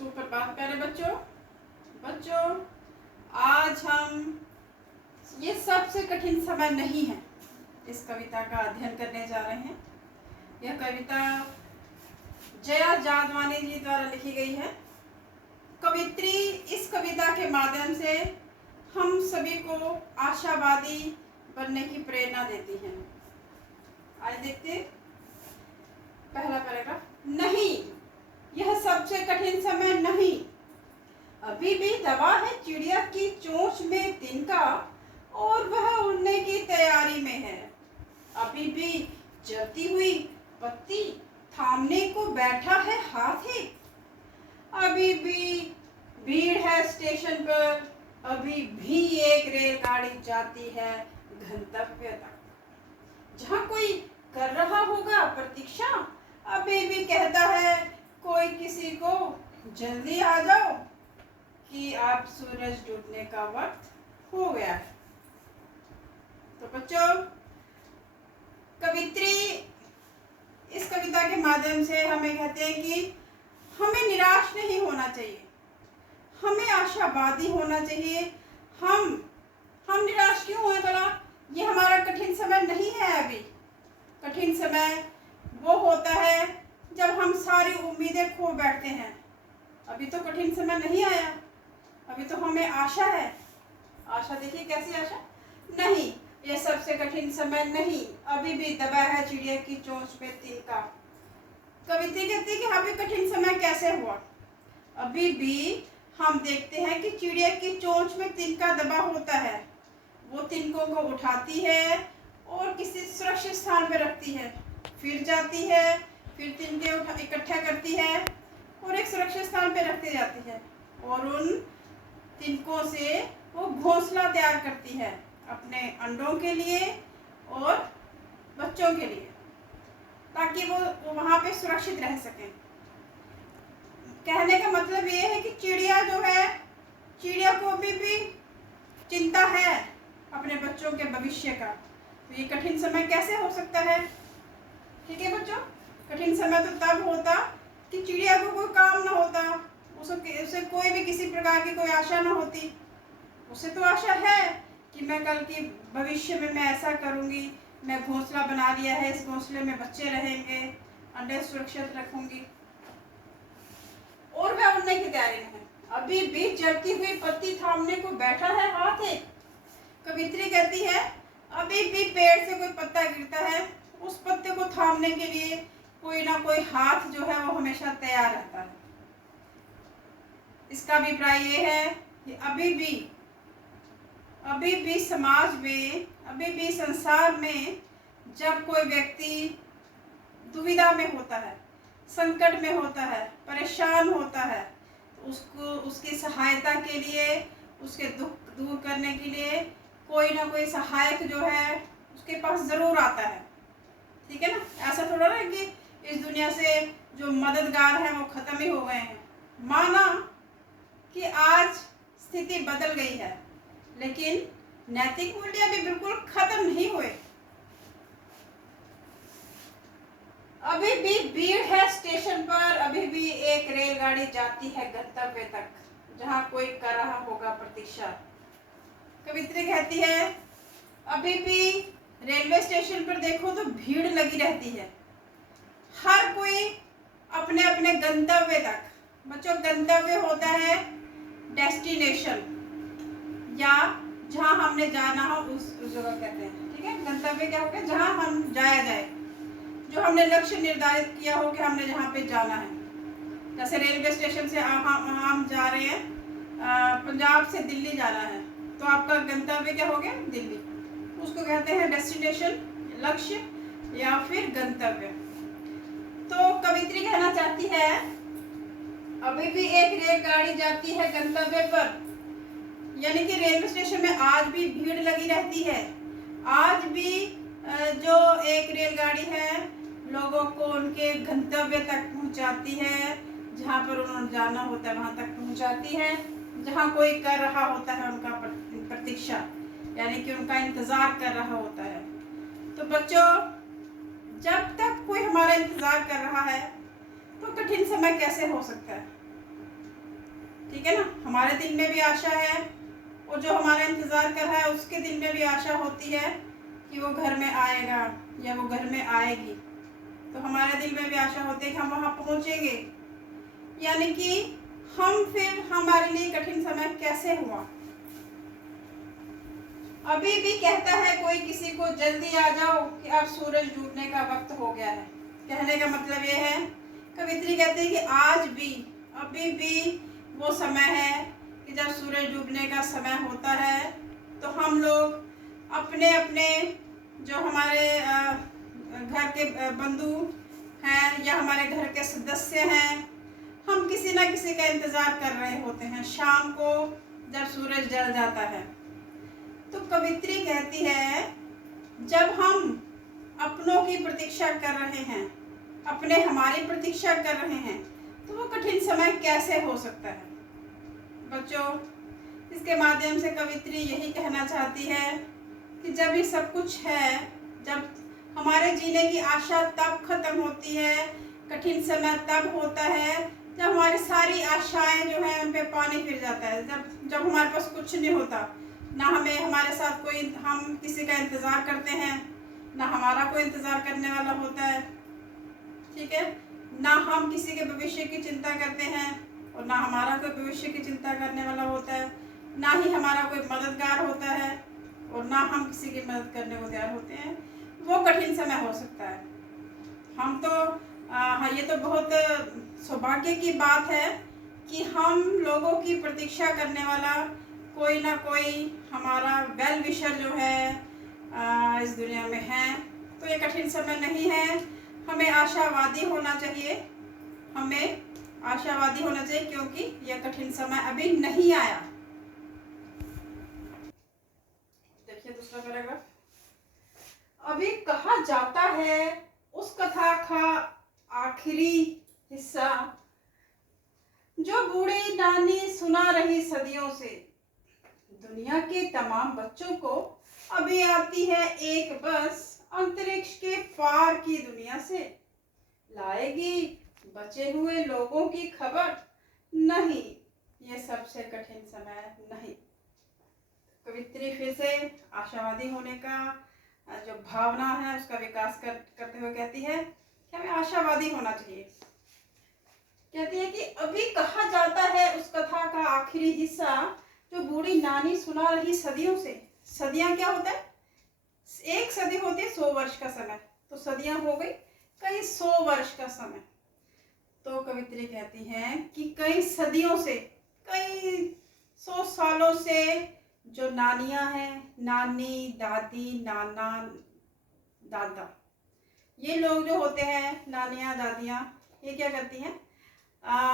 सुप्रभात प्यारे बच्चों। बच्चों, आज हम ये सबसे कठिन समय नहीं है इस कविता का अध्ययन करने जा रहे हैं। यह कविता जया जादवानी जी द्वारा लिखी गई है। कवित्री इस कविता के माध्यम से हम सभी को आशावादी बनने की प्रेरणा देती हैं। आज देखते पहला पैराग्राफ। नहीं, यह सबसे कठिन समय नहीं। अभी भी दबा है चिड़िया की चोंच में तिनका और वह उड़ने की तैयारी में है। अभी भी जलती हुई पत्ती थामने को बैठा है हाथी। अभी भी भीड़ है स्टेशन पर, अभी भी एक रेलगाड़ी जाती है गंतव्य तक। जहाँ कोई कर रहा होगा प्रतीक्षा, अभी भी कहता है कोई किसी को जल्दी आ जाओ कि अब सूरज डूबने का वक्त हो गया है। तो बच्चों, कवित्री इस कविता के माध्यम से हमें कहते हैं कि हमें निराश नहीं होना चाहिए, हमें आशावादी होना चाहिए। हम निराश क्यों हुए भला? ये हमारा कठिन समय नहीं है। अभी कठिन समय वो होता है जब हम सारी उम्मीदें खो बैठते हैं। अभी तो कठिन समय नहीं आया, अभी तो हमें आशा है। आशा देखिए कैसी आशा। नहीं, ये सबसे कठिन समय नहीं। अभी भी दबा है चिड़िया की चोंच में तिनका। कवित्री कहती है कि अभी कठिन समय कैसे हुआ? अभी भी हम देखते हैं कि चिड़िया की चोंच में तिनका दबा होता है। वो तिनकों को उठाती है और किसी सुरक्षित स्थान पर रखती है, फिर जाती है, फिर तिनके इकट्ठा करती है और एक सुरक्षित स्थान पर रखती जाती है और उन तिनकों से वो घोंसला तैयार करती है अपने अंडों के लिए और बच्चों के लिए, ताकि वो वहाँ पे सुरक्षित रह सकें। कहने का मतलब ये है कि चिड़िया जो है, चिड़िया को भी चिंता है अपने बच्चों के भविष्य का। तो ये कठिन समय कैसे हो सकता है? ठीक है बच्चों, कठिन समय तो तब होता कि चिड़िया को कोई काम ना होता, उसे कोई भी किसी प्रकार की कोई आशा ना होती। उसे तो आशा है कि मैं कल की भविष्य में मैं ऐसा करूँगी, मैं घोंसला बना लिया है, इस घोंसले में बच्चे रहेंगे, अंडे सुरक्षित रखूंगी, और वह उड़ने की तैयारी में है। अभी भी जलती हुई पत्ती थामने को बैठा है हाथ एक। कवित्री कहती है अभी भी पेड़ से कोई पत्ता गिरता है, उस पत्ते को थामने के लिए कोई ना कोई हाथ जो है वो हमेशा तैयार रहता है। इसका अभिप्राय ये है कि अभी भी समाज में, अभी भी संसार में जब कोई व्यक्ति दुविधा में होता है, संकट में होता है, परेशान होता है, तो उसको उसकी सहायता के लिए, उसके दुख दूर करने के लिए कोई ना कोई सहायक जो है उसके पास जरूर आता है। ठीक है ना? ऐसा थोड़ा ना कि इस दुनिया से जो मददगार हैं वो खत्म ही हो गए हैं। माना कि आज स्थिति बदल गई है, लेकिन नैतिक मूल्य भी बिल्कुल खत्म नहीं हुए। अभी भी भीड़ है स्टेशन पर, अभी भी एक रेलगाड़ी जाती है गंतव्य तक, जहां कोई कर रहा होगा प्रतीक्षा। कवित्री कहती है अभी भी रेलवे स्टेशन पर देखो तो भीड़ लगी रहती है, हर कोई अपने अपने गंतव्य तक। बच्चों, गंतव्य होता है डेस्टिनेशन, या जहां हमने जाना हो उस जगह कहते हैं। ठीक है, गंतव्य क्या हो गया? जहां हम जाया जाए, जो हमने लक्ष्य निर्धारित किया हो कि हमने जहाँ पे जाना है। जैसे रेलवे स्टेशन से हम जा रहे हैं, पंजाब से दिल्ली जाना है, तो आपका गंतव्य क्या हो गया? दिल्ली। उसको कहते हैं डेस्टिनेशन, लक्ष्य या फिर गंतव्य। तो कवित्री कहना चाहती है अभी भी एक रेलगाड़ी जाती है गंतव्य पर, यानी कि रेलवे स्टेशन में आज भी भीड़ लगी रहती है। आज भी जो एक रेलगाड़ी है लोगों को उनके गंतव्य तक पहुंचाती है, जहां पर उन्होंने जाना होता है वहां तक पहुंचाती है, जहां कोई कर रहा होता है उनका प्रतीक्षा, यानी कि उनका इंतजार कर रहा होता है। तो बच्चों, जब तक कोई हमारा इंतजार कर रहा है तो कठिन समय कैसे हो सकता है? ठीक है ना। हमारे दिल में भी आशा है और जो हमारा इंतज़ार कर रहा है उसके दिल में भी आशा होती है कि वो घर में आएगा या वो घर में आएगी। तो हमारे दिल में भी आशा होती है कि हम वहाँ पहुँचेंगे। यानी कि हम फिर हमारे लिए कठिन समय कैसे हुआ। अभी भी कहता है कोई किसी को, जल्दी आ जाओ कि अब सूरज डूबने का वक्त हो गया है। कहने का मतलब ये है, कवित्री कहते हैं कि आज भी, अभी भी वो समय है कि जब सूरज डूबने का समय होता है तो हम लोग अपने अपने जो हमारे घर के बंधु हैं या हमारे घर के सदस्य हैं, हम किसी ना किसी का इंतज़ार कर रहे होते हैं शाम को जब सूरज ढल जाता है। तो कवित्री कहती है, जब हम अपनों की प्रतीक्षा कर रहे हैं, अपने हमारी प्रतीक्षा कर रहे हैं, तो वो कठिन समय कैसे हो सकता है। बच्चों, इसके माध्यम से कवित्री यही कहना चाहती है कि जब ये सब कुछ है, जब हमारे जीने की आशा तब खत्म होती है, कठिन समय तब होता है जब हमारी सारी आशाएं जो हैं उन पे पानी फिर जाता है। जब हमारे पास कुछ नहीं होता, ना हमें हमारे साथ कोई, हम किसी का इंतज़ार करते हैं, ना हमारा कोई इंतज़ार करने वाला होता है, ठीक है, ना हम किसी के भविष्य की चिंता करते हैं और ना हमारा कोई भविष्य की चिंता करने वाला होता है, ना ही हमारा कोई मददगार होता है और ना हम किसी की मदद करने को तैयार होते हैं। वो कठिन समय हो सकता है। हम तो हाँ, ये तो बहुत सौभाग्य की बात है कि हम लोगों की प्रतीक्षा करने वाला कोई ना कोई हमारा वेल विशर जो है इस दुनिया में है। तो ये कठिन समय नहीं है, हमें आशावादी होना चाहिए, हमें आशावादी होना चाहिए क्योंकि यह कठिन समय अभी नहीं आया। देखिए दूसरा पैराग्राफ, अभी कहा जाता है उस कथा का आखिरी हिस्सा जो बूढ़ी नानी सुना रही सदियों से, दुनिया के तमाम बच्चों को अभी आती है एक बस अंतरिक्ष के पार की दुनिया से, लाएगी बचे हुए लोगों की खबर, नहीं ये सबसे कठिन समय नहीं। कवित्री फिर से आशावादी होने का जो भावना है उसका विकास करते हुए कहती है कि हमें आशावादी होना चाहिए। कहती है कि अभी कहा जाता है उस कथा का आखिरी हिस्सा जो बूढ़ी नानी सुना रही सदियों से। सदियां क्या होता है, एक सदी होती है 100 वर्ष का समय, तो सदियां हो गई कई 100 वर्ष का समय। तो कवित्री कहती हैं कि कई सदियों से, कई 100 सालों से जो नानियां हैं, नानी, दादी, नाना, दादा, ये लोग जो होते हैं नानियां, दादियां, ये क्या करती हैं,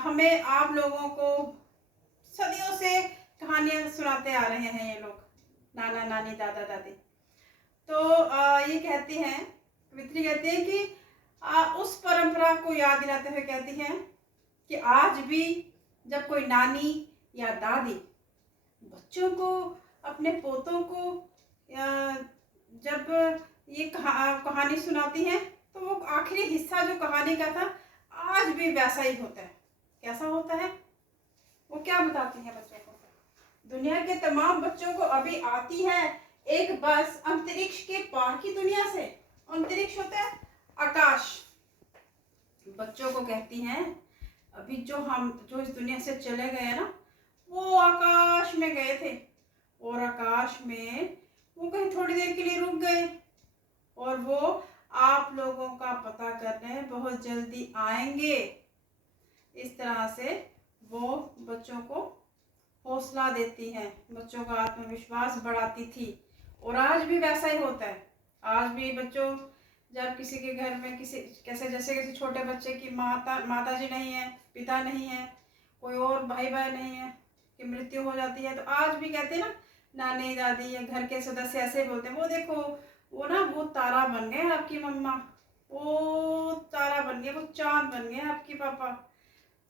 हमें आप लोगों को सदियों से कहानियां सुनाते आ रहे हैं ये लोग, नाना, नानी, दादा, दादी। तो ये कहती हैं, कवित्री कहती है कि उस परंपरा को याद दिलाते हुए कहती हैं कि आज भी जब कोई नानी या दादी बच्चों को, अपने पोतों को जब ये कहानी सुनाती हैं तो वो आखिरी हिस्सा जो कहानी का था आज भी वैसा ही होता है। कैसा होता है, वो क्या बताती है बच्चों को, दुनिया के तमाम बच्चों को अभी आती है एक बस अंतरिक्ष के पार की दुनिया से। अंतरिक्ष होता है आकाश। बच्चों को कहती हैं अभी जो इस दुनिया से चले गए ना, वो आकाश में गए थे और आकाश में वो कहीं थोड़ी देर के लिए रुक गए और वो आप लोगों का पता करने बहुत जल्दी आएंगे। इस तरह से वो बच्चों को हौसला देती हैं, बच्चों का आत्मविश्वास बढ़ाती थी और आज भी वैसा ही होता है। आज भी बच्चों जब किसी के घर में जैसे किसी छोटे बच्चे की माता जी नहीं है, पिता नहीं है, कोई और भाई नहीं है, कि मृत्यु हो जाती है, तो आज भी कहते हैं ना, नानी, दादी या घर के सदस्य ऐसे बोलते हैं, वो देखो वो ना वो तारा बन गए आपकी मम्मा, वो तारा बन गए, वो चांद बन गए आपकी पापा।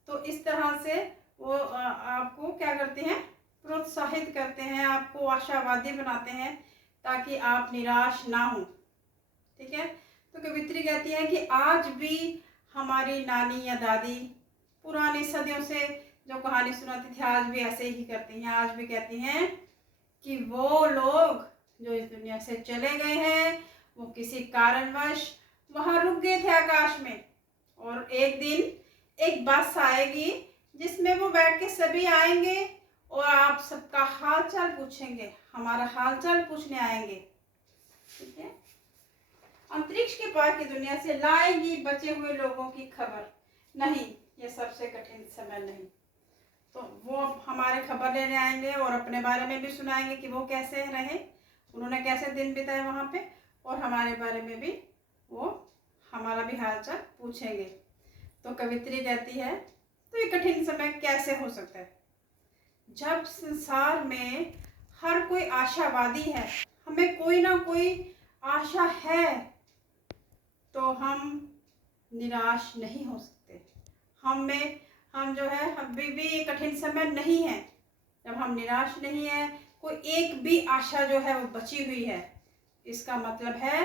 तो इस तरह से वो आपको क्या करते हैं, प्रोत्साहित करते हैं, आपको आशावादी बनाते हैं ताकि आप निराश ना हो। ठीक है, तो कवित्री कहती है कि आज भी हमारी नानी या दादी पुरानी सदियों से जो कहानी सुनाती थी आज भी ऐसे ही करती हैं। आज भी कहती हैं कि वो लोग जो इस दुनिया से चले गए हैं वो किसी कारणवश वहां रुक गए थे आकाश में, और एक दिन एक बस आएगी जिसमें वो बैठ के सभी आएंगे और आप सबका हाल चाल पूछेंगे, हमारा हाल चाल पूछने आएंगे। ठीक है, अंतरिक्ष के पार की दुनिया से लाएगी बचे हुए लोगों की खबर। नहीं, ये सबसे कठिन समय नहीं, तो वो हमारे खबर लेने आएंगे और अपने बारे में भी सुनाएंगे कि वो कैसे रहे, उन्होंने कैसे दिन बिताए वहाँ पे, और हमारे बारे में भी वो हमारा भी हालचाल पूछेंगे। तो कवित्री कहती है तो ये कठिन समय कैसे हो सकता है जब संसार में हर कोई आशावादी है, हमें कोई ना कोई आशा है, तो हम निराश नहीं हो सकते। हम जो है अभी भी ये कठिन समय नहीं है जब हम निराश नहीं है, कोई एक भी आशा जो है वो बची हुई है, इसका मतलब है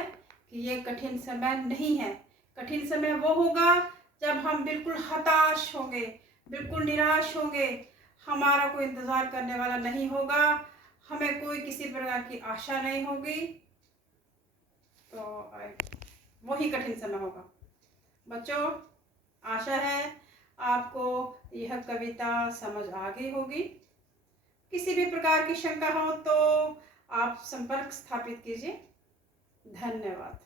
कि ये कठिन समय नहीं है। कठिन समय वो होगा जब हम बिल्कुल हताश होंगे, बिल्कुल निराश होंगे, हमारा कोई इंतज़ार करने वाला नहीं होगा, हमें कोई किसी प्रकार की आशा नहीं होगी, तो वही कठिन समय होगा। बच्चों, आशा है आपको यह कविता समझ आ गई होगी। किसी भी प्रकार की शंका हो तो आप संपर्क स्थापित कीजिए। धन्यवाद।